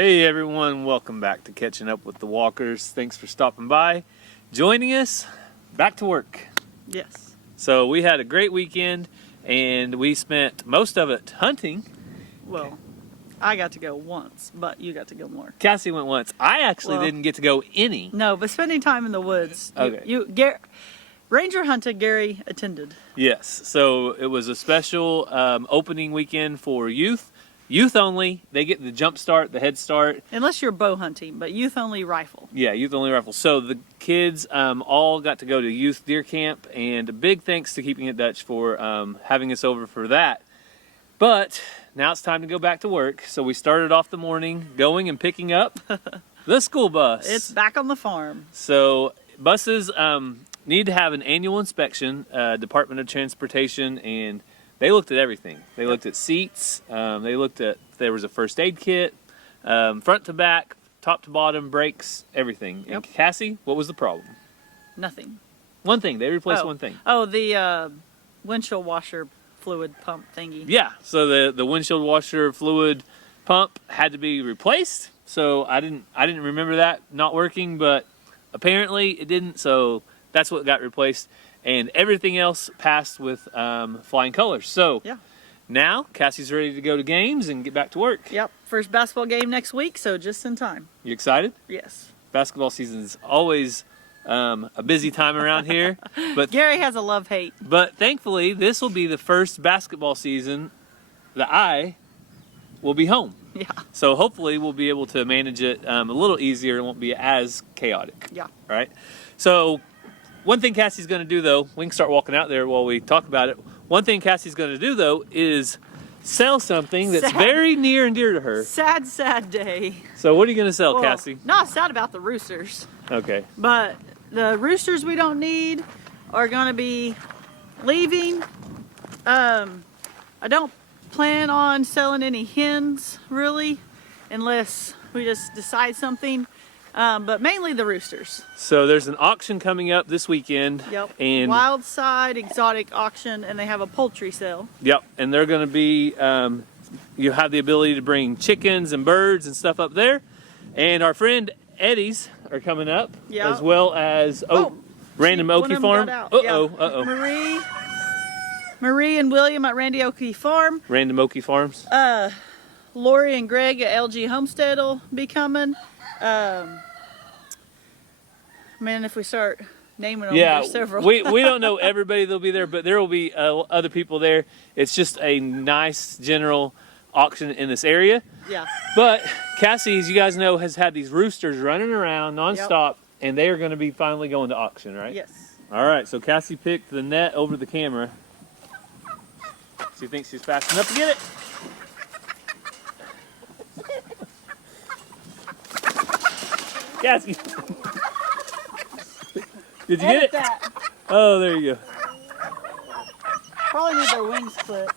Hey everyone, welcome back to Catching Up with the Walkers. Thanks for stopping by, joining us. Back to work. Yes. So we had a great weekend and we spent most of it hunting. Well, I got to go once, but you got to go more. Cassie went once. I actually didn't get to go any. No, but spending time in the woods. Okay. Ranger hunted, Gary attended. Yes, so it was a special opening weekend for youth. Youth only. They get the jump start, the head start. Unless you're bow hunting, but youth only rifle. Yeah, youth only rifle. So the kids all got to go to youth deer camp, and a big thanks to Keeping It Dutch for having us over for that. But now it's time to go back to work. So we started off the morning going and picking up the school bus. It's back on the farm. So buses need to have an annual inspection, Department of Transportation, and they looked at everything. They looked at seats. They looked at if there was a first aid kit, front to back, top to bottom, brakes, everything. Yep. And Cassie, what was the problem? Nothing. One thing. They replaced one thing. Oh, the windshield washer fluid pump thingy. Yeah. So the windshield washer fluid pump had to be replaced. So I didn't remember that not working, but apparently it didn't. So that's what got replaced. And everything else passed with flying colors. So yeah. Now Cassie's ready to go to games and get back to work. Yep. First basketball game next week, so just in time. You excited? Yes. Basketball season is always a busy time around here. But Gary has a love-hate. But thankfully, this will be the first basketball season that I will be home. Yeah. So hopefully we'll be able to manage it a little easier. It won't be as chaotic. Yeah. Right? So one thing Cassie's going to do, though, we can start walking out there while we talk about it. One thing Cassie's going to do, though, is sell something that's very near and dear to her. Sad, sad day. So what are you going to sell, Cassie? Not sad about the roosters. Okay. But the roosters we don't need are going to be leaving. I don't plan on selling any hens, really, unless we just decide something. But mainly the roosters. So there's an auction coming up this weekend. Yep. And Wild Side Exotic Auction, and they have a poultry sale. Yep. And they're going to be, you have the ability to bring chickens and birds and stuff up there. And our friend Eddie's are coming up. Yep. As well as, Random Okie Farm. Marie and William at Randy Okie Farm. Random Okie Farms. Lori and Greg at LG Homestead will be coming. Man, if we start naming them, there's several. we don't know everybody that'll be there, but there will be other people there. It's just a nice general auction in this area. Yeah. But Cassie, as you guys know, has had these roosters running around nonstop, and they are going to be finally going to auction, right? Yes. All right, so Cassie picked the net over the camera. She thinks she's fast enough to get it. Cassie. Did you get it? That. Oh, there you go. Probably need their wings clipped.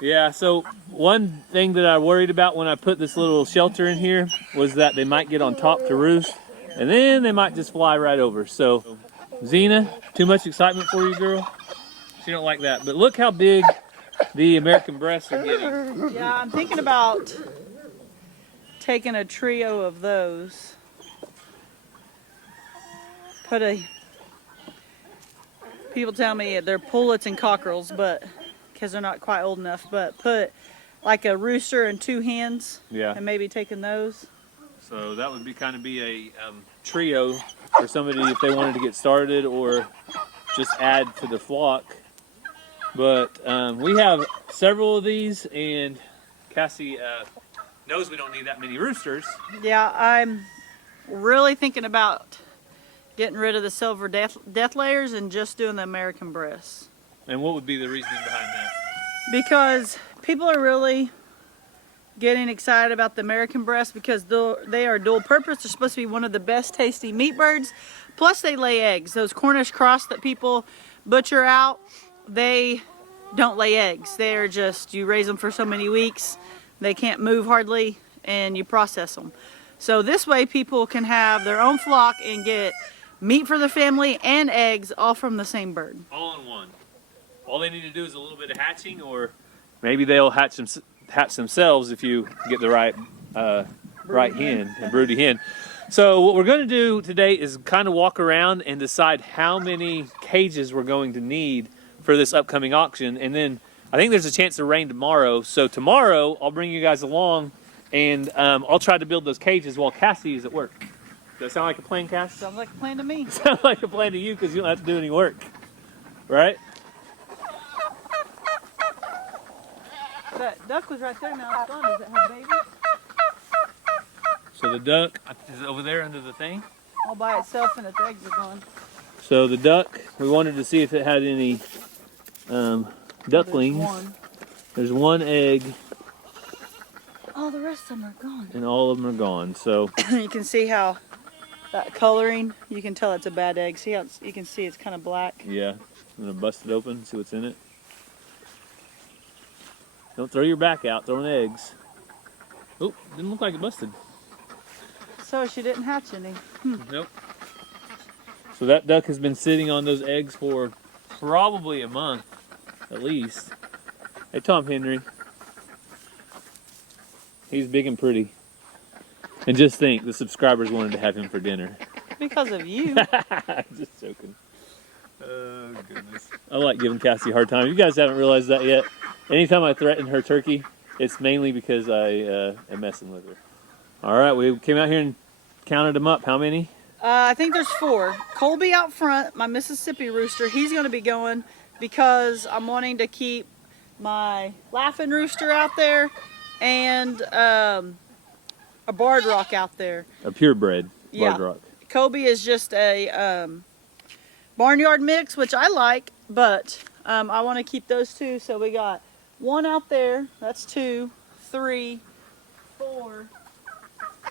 Yeah, so one thing that I worried about when I put this little shelter in here was that they might get on top to roost, and then they might just fly right over. So, Xena, too much excitement for you, girl? She don't like that. But look how big the American breasts are getting. Yeah, I'm thinking about taking a trio of those. People tell me they're pullets and cockerels, but because they're not quite old enough, but put like a rooster and 2 hens. Yeah. And maybe taking those. So that would be kind of be a trio for somebody if they wanted to get started or just add to the flock. But we have several of these, and Cassie knows we don't need that many roosters. Yeah, I'm really thinking about getting rid of the silver death layers and just doing the American breasts. And what would be the reasoning behind that? Because people are really getting excited about the American breast because they are dual purpose. They're supposed to be one of the best tasting meat birds. Plus they lay eggs. Those Cornish cross that people butcher out, they don't lay eggs. They're just, you raise them for so many weeks, they can't move hardly, and you process them. So this way people can have their own flock and get meat for the family and eggs all from the same bird. All in one. All they need to do is a little bit of hatching, or maybe they'll hatch themselves if you get the right right hen, a broody hen. So what we're going to do today is kind of walk around and decide how many cages we're going to need for this upcoming auction. And then I think there's a chance of rain tomorrow. So tomorrow I'll bring you guys along and I'll try to build those cages while Cassie is at work. Does that sound like a plan, Cass? Sounds like a plan to me. Sounds like a plan to you because you don't have to do any work, right? That duck was right there now. It's gone. Does it have babies? So the duck is over there under the thing. All by itself and its eggs are gone. So the duck, we wanted to see if it had any ducklings. There's one egg. Oh, the rest of them are gone. And all of them are gone. So you can see how that coloring, you can tell it's a bad egg. See how you can see it's kind of black. yeah, I'm gonna bust it open, see what's in it. Don't throw your back out throwing eggs. Oh, didn't look like it busted. So she didn't hatch any. Nope. So that duck has been sitting on those eggs for probably a month, at least. Hey, Tom Henry. He's big and pretty. And just think, the subscribers wanted to have him for dinner. Because of you. Just joking. Oh, goodness. I like giving Cassie a hard time. You guys haven't realized that yet. Anytime I threaten her turkey, it's mainly because I am messing with her. All right, we came out here and counted them up. How many? I think there's 4. Colby out front, my Mississippi rooster, he's going to be going because I'm wanting to keep my laughing rooster out there and a barred rock out there. A purebred Yeah. barred rock. Colby is just a barnyard mix, which I like, but I want to keep those 2. So we got 1 out there. That's 2, 3, 4.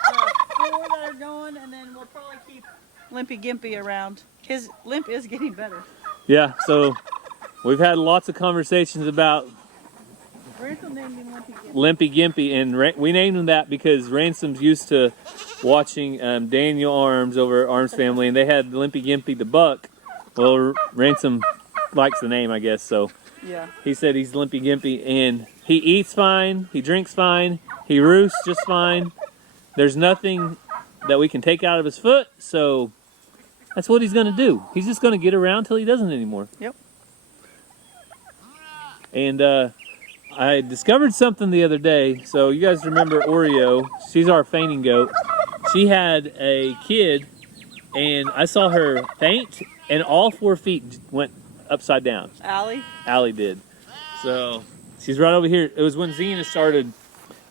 4 that are going, and then we'll probably keep Limpy Gimpy around. His limp is getting better. Yeah, so we've had lots of conversations about Ransom named him Limpy Gimpy. Limpy Gimpy, and we named him that because Ransom's used to watching Daniel Arms over at Arms Family, and they had Limpy Gimpy the buck. Well, Ransom likes the name, I guess, so Yeah. he said he's Limpy Gimpy, and he eats fine, he drinks fine, he roosts just fine. There's nothing that we can take out of his foot, so that's what he's going to do. He's just going to get around till he doesn't anymore. Yep. And I discovered something the other day. So you guys remember Oreo? She's our fainting goat. She had a kid, and I saw her faint, and all 4 feet went upside down. Allie? Allie did. So she's right over here. It was when Xena started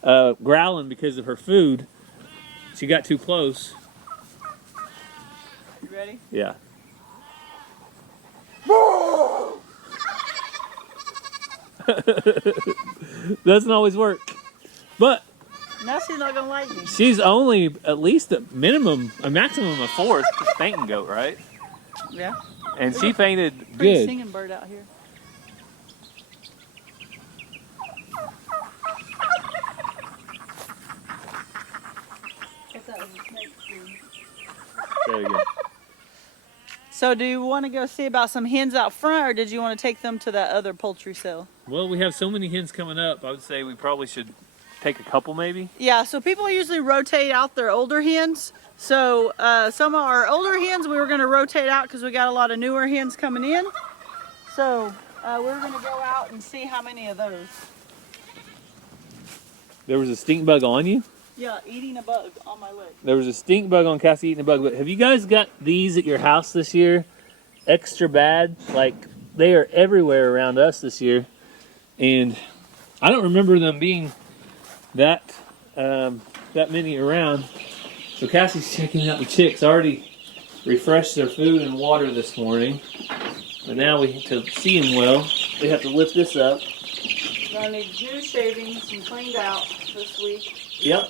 growling because of her food. She got too close. You ready? Yeah. Doesn't always work. But Now she's not gonna like me. she's only at least a maximum of 4. It's a fainting goat, right? Yeah. And she fainted Pretty good. singing bird out here. There we go. So do you want to go see about some hens out front, or did you want to take them to that other poultry sale? Well, we have so many hens coming up. I would say we probably should take a couple, maybe. Yeah, so people usually rotate out their older hens. So some of our older hens we were going to rotate out because we got a lot of newer hens coming in. So we're going to go out and see how many of those. There was a stink bug on you. Yeah, eating a bug on my leg. There was a stink bug on Cassie eating a bug. But have you guys got these at your house this year? Extra bad. Like, they are everywhere around us this year. And I don't remember them being that many around. So Cassie's checking out the chicks. I already refreshed their food and water this morning. And now to see them well, we have to lift this up. I need new shavings and cleaned out this week. Yep.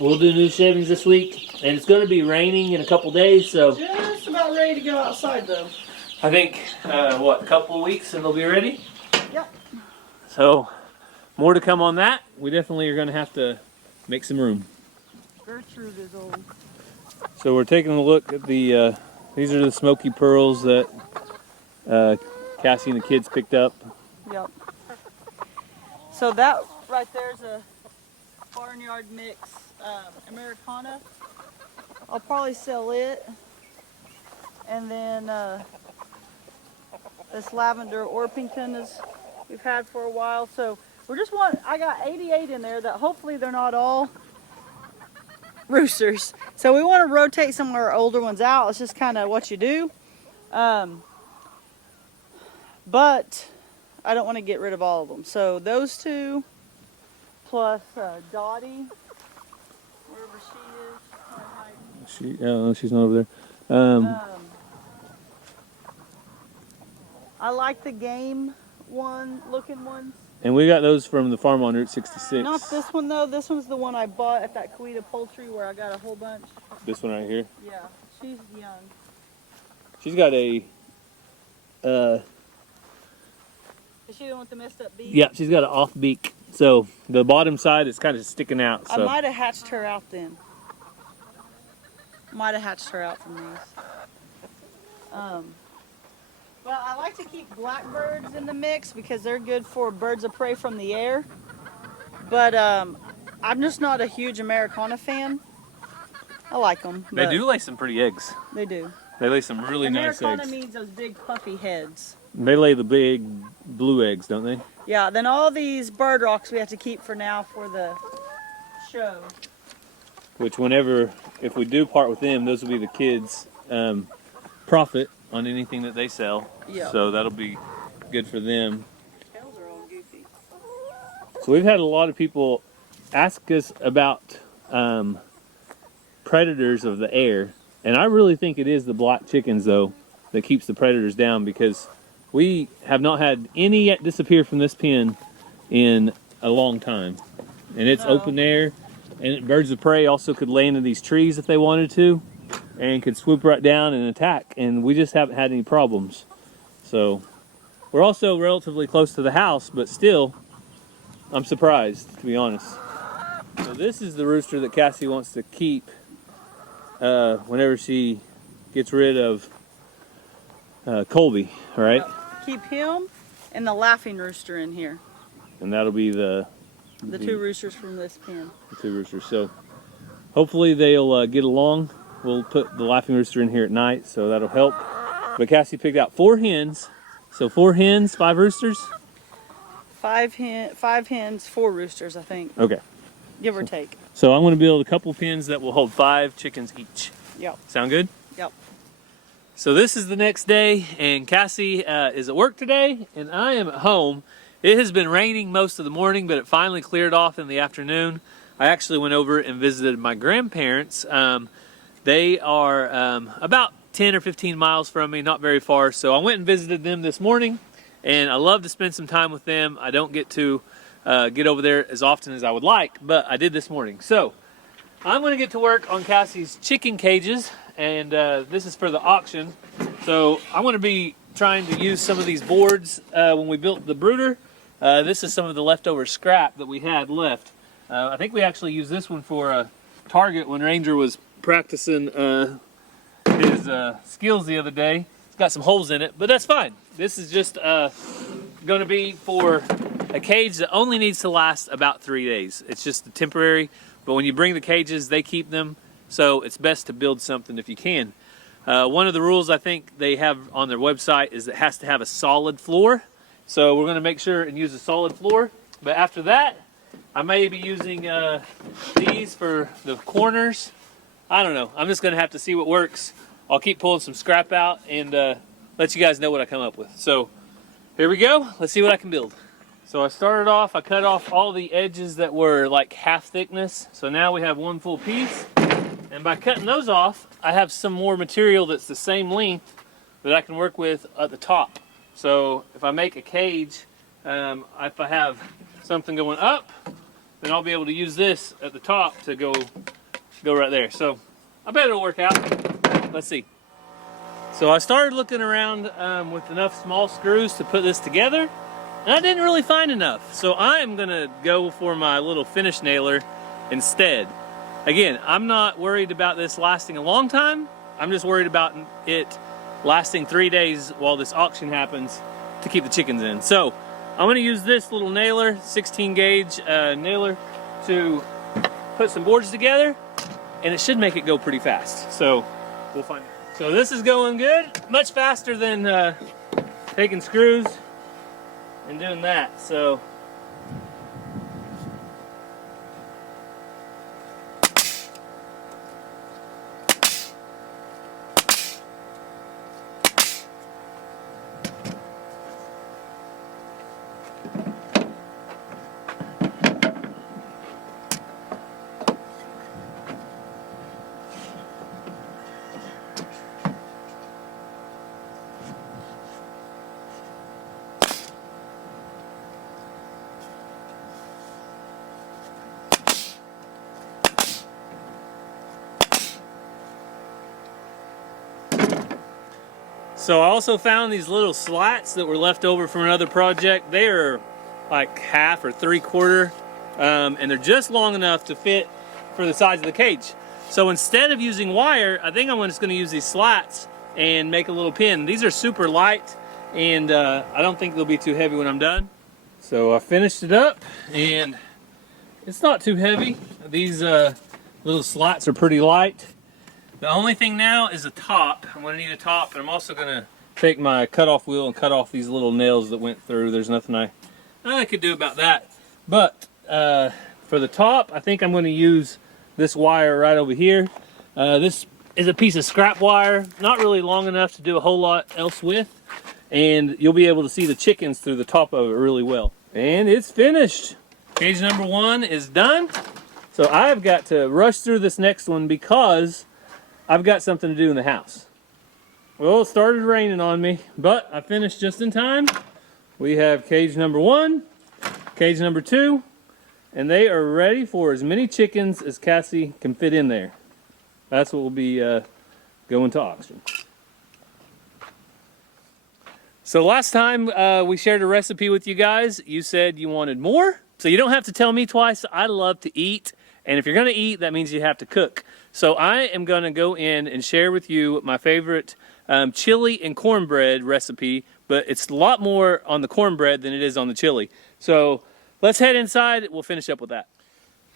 We'll do new shavings this week. And it's going to be raining in a couple days, so Just about ready to go outside though. I think, a couple of weeks and they'll be ready? Yep. So, more to come on that. We definitely are going to have to make some room. Gertrude is old. So we're taking a look at the, these are the smoky pearls that Cassie and the kids picked up. Yep. So that right there's a barnyard mix Americana. I'll probably sell it. And then this lavender Orpington is we've had for a while. So we're just I got 88 in there that hopefully they're not all roosters. So we want to rotate some of our older ones out. It's just kind of what you do. But I don't want to get rid of all of them. So those two plus Dottie, wherever she is. She's not over there. I like the game looking ones. And we got those from the farm on Route 66. Not this one though. This one's the one I bought at that Poultry where I got a whole bunch. This one right here? Yeah, she's young. She's got a... Is she the one with the messed up beak? Yeah, she's got an off beak. So the bottom side is kind of sticking out. So. I might have hatched her out then. Might have hatched her out from these. Well, I like to keep blackbirds in the mix because they're good for birds of prey from the air. But I'm just not a huge Americana fan. I like them. They do lay some pretty eggs. They do. They lay some really nice eggs. Americana means those big puffy heads. They lay the big blue eggs, don't they? Yeah, then all these bird rocks we have to keep for now for the show. Which if we do part with them, those will be the kids' profit on anything that they sell. Yeah. So that'll be good for them. Tails are all goofy. So we've had a lot of people ask us about predators of the air. And I really think it is the black chickens, though, that keeps the predators down, because we have not had any yet disappear from this pen in a long time. And it's open air, and birds of prey also could land in these trees if they wanted to, and could swoop right down and attack, and we just haven't had any problems. So we're also relatively close to the house, but still, I'm surprised, to be honest. So this is the rooster that Cassie wants to keep whenever she gets rid of Colby, all right? Keep him and the laughing rooster in here. And that'll be the two roosters from this pen. The two roosters. So hopefully they'll get along. We'll put the laughing rooster in here at night, so that'll help. But Cassie picked out 4 hens. So 4 hens, 5 roosters? 5 hens, 4 roosters, I think. Okay. Give or take. So I'm going to build a couple pens that will hold 5 chickens each. Yep. Sound good? Yep. So this is the next day, and Cassie is at work today, and I am at home. It has been raining most of the morning, but it finally cleared off in the afternoon. I actually went over and visited my grandparents. They are about 10 or 15 miles from me, not very far. So I went and visited them this morning, and I love to spend some time with them. I don't get to get over there as often as I would like, but I did this morning. So I'm going to get to work on Cassie's chicken cages, and this is for the auction. So I'm going to be trying to use some of these boards when we built the brooder. This is some of the leftover scrap that we had left. I think we actually used this one for a target when Ranger was practicing his skills the other day. It's got some holes in it, but that's fine. This is just going to be for a cage that only needs to last about 3 days. It's just temporary, but when you bring the cages, they keep them, so it's best to build something if you can. One of the rules I think they have on their website is it has to have a solid floor, so we're going to make sure and use a solid floor. But after that, I may be using these for the corners. I don't know. I'm just going to have to see what works. I'll keep pulling some scrap out and let you guys know what I come up with. So here we go. Let's see what I can build. So I started off, I cut off all the edges that were like half thickness. So now we have one full piece. And by cutting those off, I have some more material that's the same length that I can work with at the top. So if I make a cage, if I have something going up, then I'll be able to use this at the top to go right there. So I bet it'll work out. Let's see. So I started looking around with enough small screws to put this together, and I didn't really find enough. So I'm gonna go for my little finish nailer instead. Again, I'm not worried about this lasting a long time. I'm just worried about it lasting 3 days while this auction happens to keep the chickens in. So I'm gonna use this little nailer, 16 gauge nailer, to put some boards together, and it should make it go pretty fast. So we'll find out. So this is going good, much faster than taking screws and doing that. So So I also found these little slats that were left over from another project. They are like 1/2 or 3/4, and they're just long enough to fit for the size of the cage. So instead of using wire, I think I'm just going to use these slats and make a little pin. These are super light, and I don't think they'll be too heavy when I'm done. So I finished it up, and it's not too heavy. These little slats are pretty light. The only thing now is a top. I'm going to need a top, and I'm also going to take my cutoff wheel and cut off these little nails that went through. There's nothing I could do about that. But for the top, I think I'm going to use this wire right over here. This is a piece of scrap wire, not really long enough to do a whole lot else with, and you'll be able to see the chickens through the top of it really well. And it's finished. Cage number 1 is done. So I've got to rush through this next one because I've got something to do in the house. Well, it started raining on me, but I finished just in time. We have cage number 1, cage number 2, and they are ready for as many chickens as Cassie can fit in there. That's what will be going to auction. So last time we shared a recipe with you guys, you said you wanted more. So you don't have to tell me twice. I love to eat. And if you're going to eat, that means you have to cook. So I am going to go in and share with you my favorite chili and cornbread recipe, but it's a lot more on the cornbread than it is on the chili. So let's head inside. We'll finish up with that.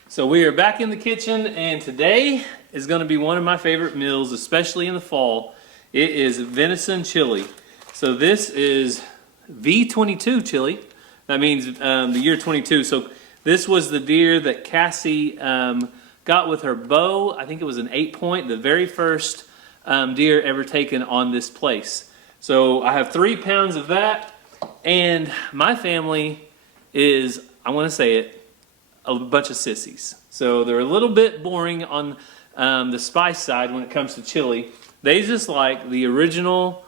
So we are back in the kitchen, and today is going to be one of my favorite meals, especially in the fall. It is venison chili. So this is V22 chili. That means the year 22. So this was the deer that Cassie got with her bow. I think it was an 8-point, the very first deer ever taken on this place. So I have 3 pounds of that, and my family is, I want to say it, a bunch of sissies. So they're a little bit boring on the spice side when it comes to chili. They just like the original.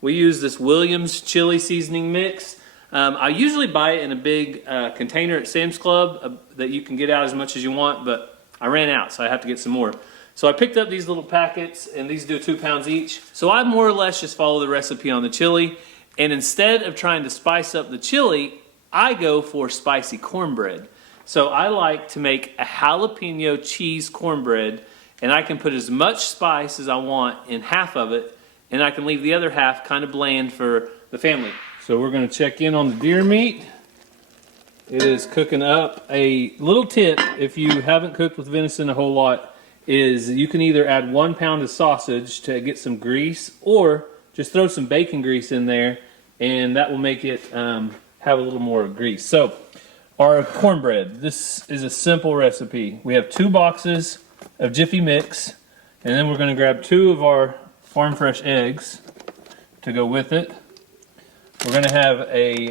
We use this Williams chili seasoning mix. I usually buy it in a big container at Sam's Club that you can get out as much as you want, but I ran out, so I have to get some more. So I picked up these little packets, and these do 2 pounds each. So I more or less just follow the recipe on the chili, and instead of trying to spice up the chili, I go for spicy cornbread. So I like to make a jalapeno cheese cornbread, and I can put as much spice as I want in half of it, and I can leave the other half kind of bland for the family. So we're going to check in on the deer meat. It is cooking up. A little tip, if you haven't cooked with venison a whole lot, is you can either add 1 pound of sausage to get some grease, or just throw some bacon grease in there, and that will make it have a little more grease. So our cornbread, this is a simple recipe. We have 2 boxes of Jiffy Mix, and then we're going to grab 2 of our farm fresh eggs to go with it. We're going to have a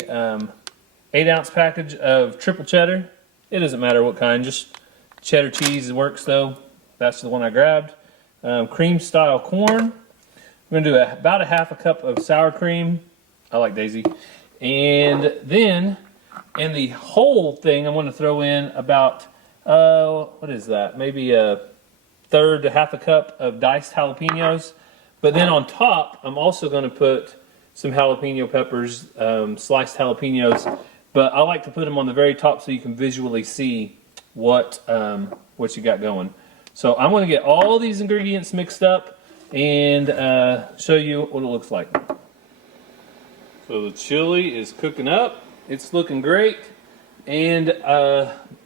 8-ounce package of triple cheddar. It doesn't matter what kind, just cheddar cheese works though. That's the one I grabbed. Cream style corn. We're going to do about a 1/2 cup of sour cream. I like Daisy. And then in the whole thing, I'm going to throw in about, what is that? Maybe a 1/3 to 1/2 cup of diced jalapenos. But then on top, I'm also going to put some jalapeno peppers, sliced jalapenos. But I like to put them on the very top so you can visually see what you got going. So I'm going to get all these ingredients mixed up and show you what it looks like. So the chili is cooking up. It's looking great. And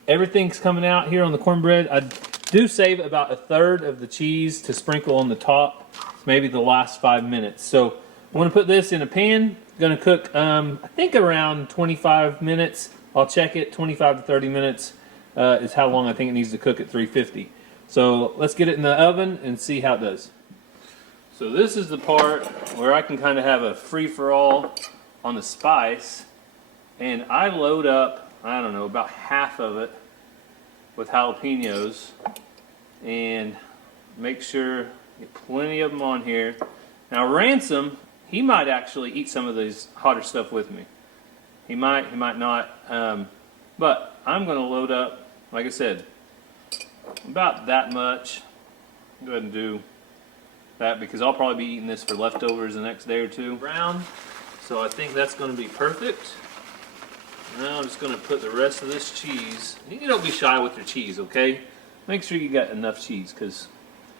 everything's coming out here on the cornbread. I do save about 1/3 of the cheese to sprinkle on the top, maybe the last 5 minutes. So I'm going to put this in a pan. Going to cook, I think around 25 minutes. I'll check it. 25 to 30 minutes is how long I think it needs to cook at 350. So let's get it in the oven and see how it does. So this is the part where I can kind of have a free-for-all on the spice. And I load up, I don't know, about half of it with jalapenos. And make sure get plenty of them on here. Now Ransom, he might actually eat some of these hotter stuff with me. He might not. But I'm going to load up, like I said, about that much. Go ahead and do that because I'll probably be eating this for leftovers the next day or two. Brown, so I think that's going to be perfect. Now I'm just going to put the rest of this cheese. You don't be shy with your cheese, okay? Make sure you got enough cheese because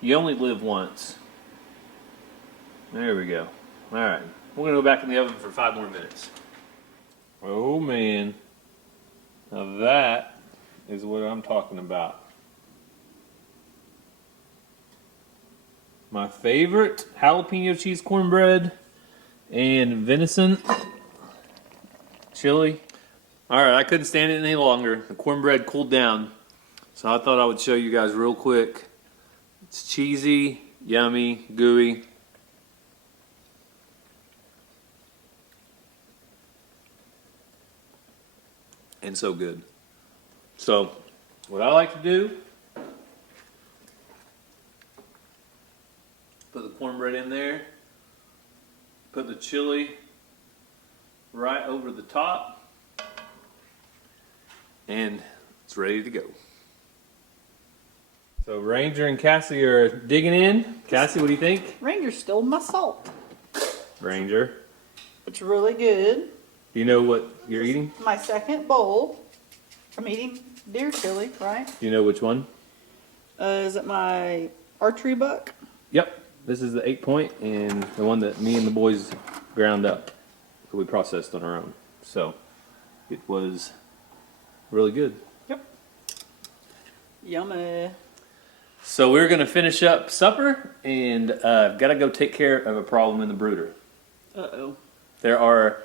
you only live once. There we go. All right, we're going to go back in the oven for 5 more minutes. Oh man, now that is what I'm talking about. My favorite jalapeno cheese cornbread and venison chili. All right, I couldn't stand it any longer. The cornbread cooled down, so I thought I would show you guys real quick. It's cheesy, yummy, gooey. And so good. So, what I like to do, put the cornbread in there, put the chili right over the top, and it's ready to go. So Ranger and Cassie are digging in. Cassie, what do you think? Ranger stole my salt. Ranger. It's really good. Do you know what you're eating? My second bowl. I'm eating deer chili, right? Do you know which one? Is it my archery buck? Yep. This is the 8-point and the one that me and the boys ground up. That we processed on our own. So it was really good. Yep. Yummy. So we're going to finish up supper and got to go take care of a problem in the brooder. Uh-oh. There are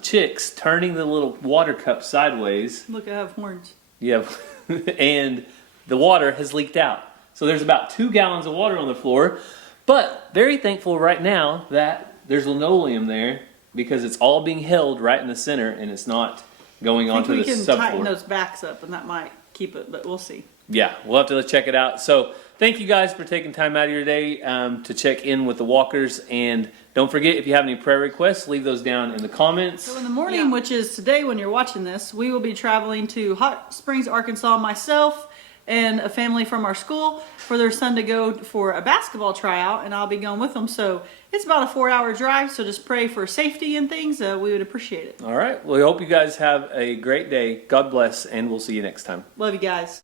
chicks turning the little water cup sideways. Look, I have horns. Yeah, and the water has leaked out. So there's about 2 gallons of water on the floor, but very thankful right now that there's linoleum there because it's all being held right in the center and it's not going onto the subfloor. We can tighten those backs up and that might keep it, but we'll see. Yeah, we'll have to check it out. So thank you guys for taking time out of your day to check in with the walkers. And don't forget, if you have any prayer requests, leave those down in the comments. So in the morning, which is today when you're watching this, we will be traveling to Hot Springs, Arkansas, myself and a family from our school for their son to go for a basketball tryout, and I'll be going with them. So it's about a 4-hour drive, so just pray for safety and things. We would appreciate it. All right. Well, we hope you guys have a great day. God bless, and we'll see you next time. Love you guys.